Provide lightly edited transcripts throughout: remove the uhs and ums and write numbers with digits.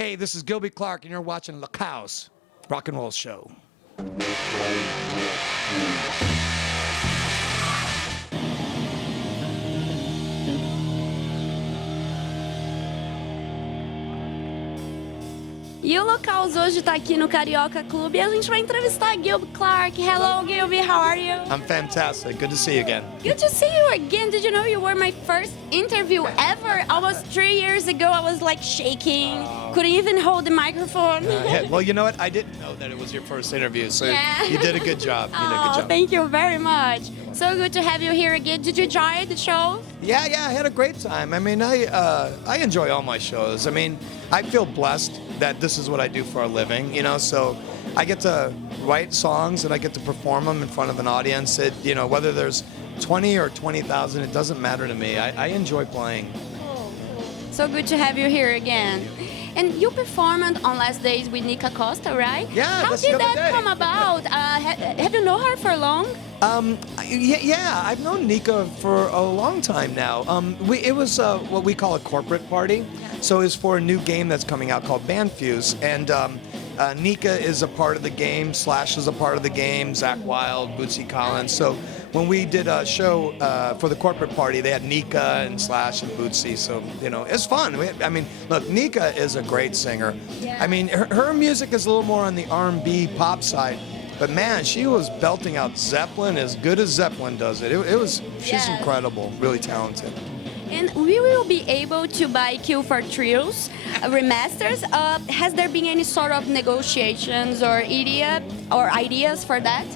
Hey, this is Gilby Clarke, and you're watching Lokaos Rock and Roll Show. E o Lokaos hoje tá aqui no Carioca Clube e a gente vai entrevistar Gilby Clarke. Hello, Gilby, how are you? I'm fantastic. Good to see you again. Good to see you again. Did you know you were my first interview ever? Almost 3 years ago, I was like shaking, couldn't even hold the microphone. Yeah, well, you know what? I didn't know that it was your first interview, so Yeah. you did a good job. You did a good job. Thank you very much. So good to have you here again. Did you enjoy the show? Yeah, I had a great time. I mean, I enjoy all my shows. I mean, I feel blessed that this is what I do for a living, you know, so I get to write songs and I get to perform them in front of an audience. It, you know, whether there's 20 or 20,000, it doesn't matter to me. I enjoy playing. So good to have you here again. And you performed on Last Days with Nika Costa, right? Yeah, How that's the did other that day. come about? Have you known her for long? Yeah, I've known Nika for a long time now. It was what we call a corporate party. So it's for a new game that's coming out called Band Fuse. And Nika is a part of the game, Slash is a part of the game, Zach Wilde, Bootsy Collins. So when we did a show for the corporate party, they had Nika and Slash and Bootsy. So, you know, it's fun. I mean, look, Nika is a great singer. Yeah. I mean, her music is a little more on the R&B pop side. But man, she was belting out Zeppelin as good as Zeppelin does it. She's Yeah. incredible, really talented. And we will be able to buy Kill for Thrills remasters. Has there been any sort of negotiations or ideas for that?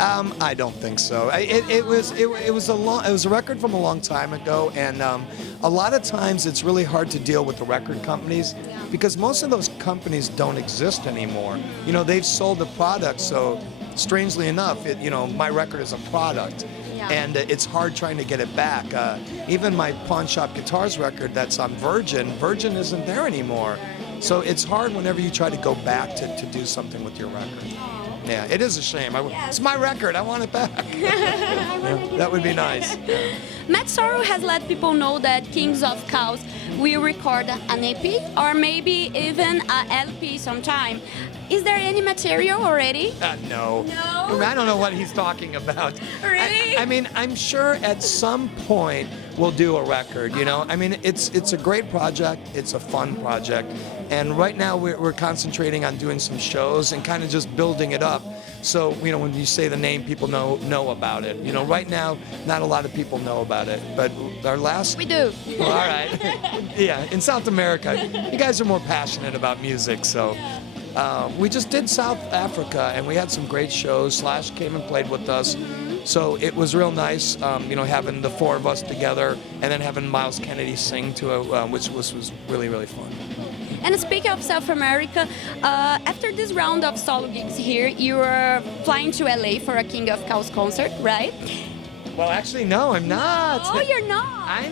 I don't think so. It was a record from a long time ago, and a lot of times it's really hard to deal with the record companies because most of those companies don't exist anymore. You know, they've sold the product, so strangely enough, my record is a product. Yeah. And it's hard trying to get it back. Even my Pawn Shop Guitars record that's on Virgin isn't there anymore. So it's hard whenever you try to go back to do something with your record. Yeah, it is a shame. It's my record. I want it back. Yeah, that would be nice. Matt Sorrow has let people know that Kings of Chaos will record an EP or maybe even an LP sometime. Is there any material already? No. No? I don't know what he's talking about. Really? I mean, I'm sure at some point we'll do a record, you know? I mean, it's a great project. It's a fun project. And right now we're concentrating on doing some shows and kind of just building it up. So, you know, when you say the name, people know about it. You know, right now, not a lot of people know about it. But our last... We do. Well, all right. Yeah, in South America, you guys are more passionate about music, so... we just did South Africa, and we had some great shows. Slash came and played with us. So it was real nice, having the four of us together, and then having Miles Kennedy sing to it, which was really, really fun. And speaking of South America, after this round of solo gigs here, you are flying to LA for a King of Chaos concert, right? Well, actually, no, I'm not. Oh, you're not. I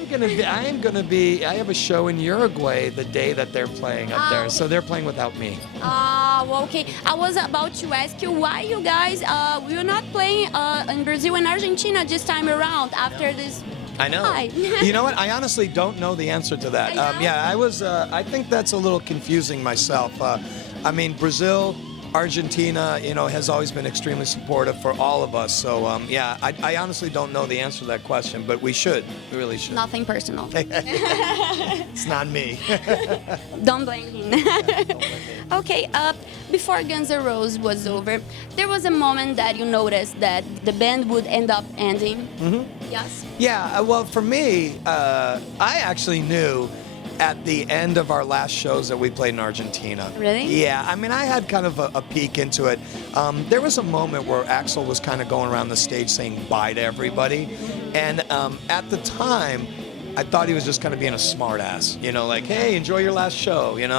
have a show in Uruguay the day that they're playing up there, so they're playing without me. Well, okay. I was about to ask you why you guys will not play in Brazil and Argentina this time around after this. I know. Why? You know what? I honestly don't know the answer to that. I think that's a little confusing myself. I mean, Brazil, Argentina, has always been extremely supportive for all of us. So, I honestly don't know the answer to that question, but we should. We really should. Nothing personal. It's not me. Don't blame him. Okay, before Guns N' Roses was over, there was a moment that you noticed that the band would end up ending. Mm-hmm. Yes? Yeah, well, for me, I actually knew at the end of our last shows that we played in Argentina. Really? Yeah, I mean, I had kind of a peek into it. There was a moment where Axl was kind of going around the stage saying bye to everybody. And at the time, I thought he was just kind of being a smartass, like, hey, enjoy your last show, And,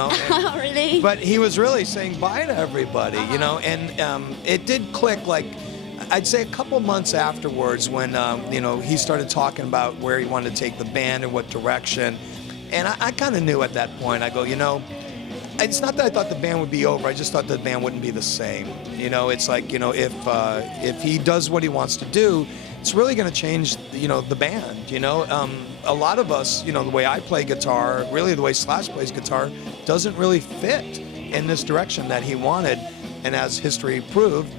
Really? but he was really saying bye to everybody, and it did click, like, I'd say a couple months afterwards when, he started talking about where he wanted to take the band and what direction. And I kind of knew at that point, I go, it's not that I thought the band would be over, I just thought the band wouldn't be the same. It's like, if he does what he wants to do, it's really going to change, the band. A lot of us, the way I play guitar, really the way Slash plays guitar, doesn't really fit in this direction that he wanted. And as history proved,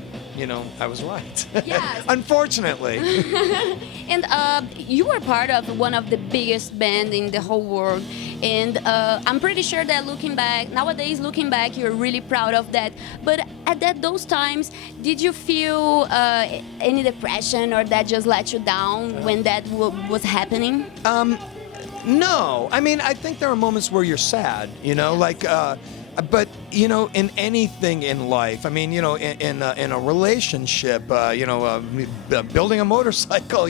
I was right. Yes. Unfortunately. And you were part of one of the biggest bands in the whole world. And I'm pretty sure that looking back, you're really proud of that. But at those times, did you feel any depression or that just let you down when that was happening? No. I mean, I think there are moments where you're sad, but in anything in life, I mean, in a relationship, building a motorcycle,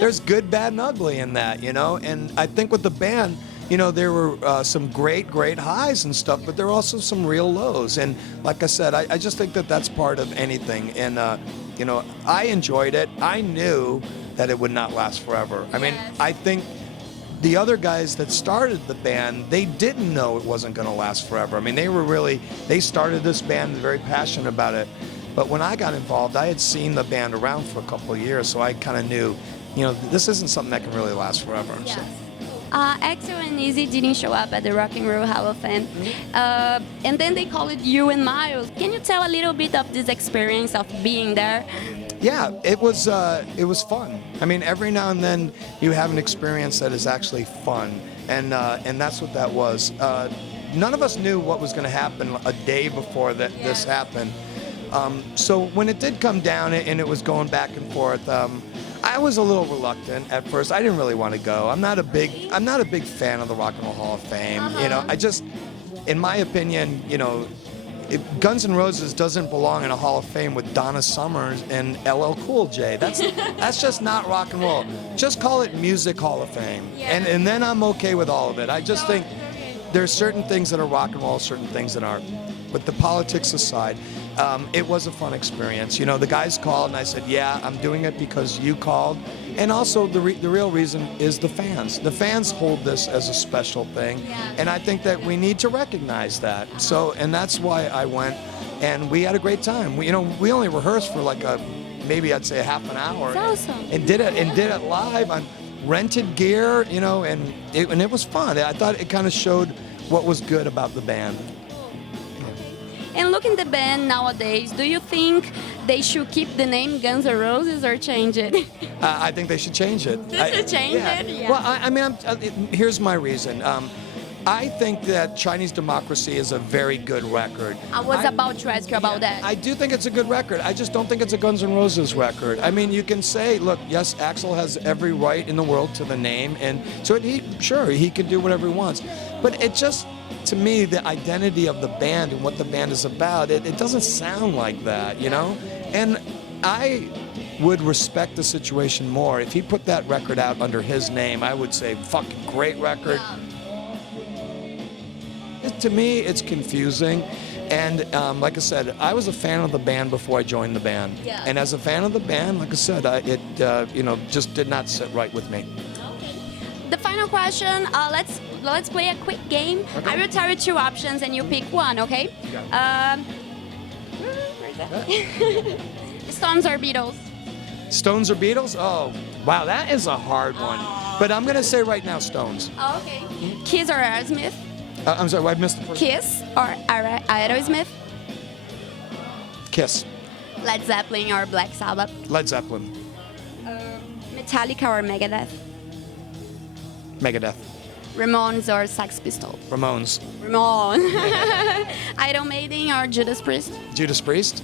there's good, bad, and ugly in that, And I think with the band, there were some great highs and stuff, but there were also some real lows. And like I said, I just think that that's part of anything. And I enjoyed it. I knew that it would not last forever. I mean, I think the other guys that started the band, they didn't know it wasn't going to last forever. I mean, they started this band very passionate about it. But when I got involved, I had seen the band around for a couple of years, so I kind of knew, this isn't something that can really last forever. Yes. So. Axel and Izzy didn't show up at the Rock and Roll Hall of Fame, and then they called you and Miles. Can you tell a little bit of this experience of being there? Yeah, it was fun. I mean, every now and then you have an experience that is actually fun, and that's what that was. None of us knew what was going to happen a day before this happened. So when it did come down and it was going back and forth, I was a little reluctant at first. I didn't really want to go. I'm not a big fan of the Rock and Roll Hall of Fame. I just, in my opinion, Guns N' Roses doesn't belong in a Hall of Fame with Donna Summer and LL Cool J. That's just not rock and roll. Just call it Music Hall of Fame, and then I'm okay with all of it. I just think there's certain things that are rock and roll, certain things that aren't. But the politics aside, it was a fun experience. The guys called and I said, yeah, I'm doing it because you called. And also the real reason is the fans. The fans hold this as a special thing. And I think that we need to recognize that. And that's why I went, and we had a great time. We only rehearsed for maybe I'd say a half an hour. That's awesome. And did it live on rented gear, and it was fun. I thought it kind of showed what was good about the band. And looking at the band nowadays, do you think they should keep the name Guns N' Roses or change it? I think they should change it. They should change it? Yeah. Well, I mean, here's my reason. I think that Chinese Democracy is a very good record. I was about to ask you about that. I do think it's a good record. I just don't think it's a Guns N' Roses record. I mean, you can say, look, yes, Axl has every right in the world to the name, and so he can do whatever he wants. But it just, to me, the identity of the band and what the band is about, it doesn't sound like that, And I would respect the situation more. If he put that record out under his name, I would say, fucking great record. To me, it's confusing. And like I said, I was a fan of the band before I joined the band. Yeah. And as a fan of the band, like I said, it just did not sit right with me. Okay. The final question, let's play a quick game. Okay. I will tell you two options and you pick one, okay? Where's that? Stones or Beatles? Stones or Beatles? Oh, wow, that is a hard one. But I'm going to say right now Stones. Oh, okay. Kiss or Aerosmith? I'm sorry, I missed the first. Kiss or Aerosmith? Kiss. Led Zeppelin or Black Sabbath? Led Zeppelin. Metallica or Megadeth? Megadeth. Ramones or Sex Pistols? Ramones. Ramones. Iron Maiden or Judas Priest? Judas Priest.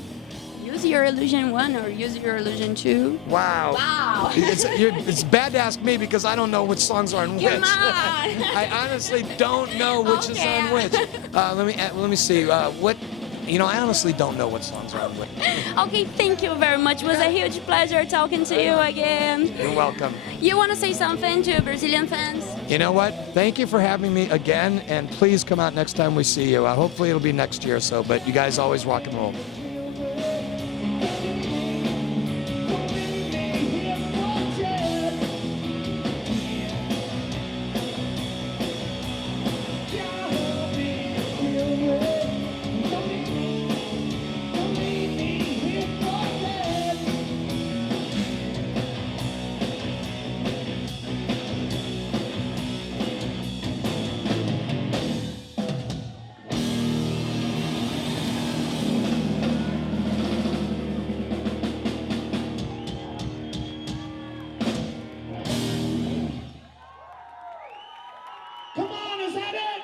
Use Your Illusion 1 or Use Your Illusion 2? Wow. Wow. It's bad to ask me because I don't know which songs are in which. Come on. I honestly don't know which is on which. Let me see. I honestly don't know what songs are on which. Okay, thank you very much. It was a huge pleasure talking to you again. You're welcome. You want to say something to Brazilian fans? You know what? Thank you for having me again, and please come out next time we see you. Hopefully it'll be next year or so, but you guys always rock and roll. Is that it?